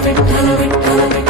Halloween, Halloween, Halloween.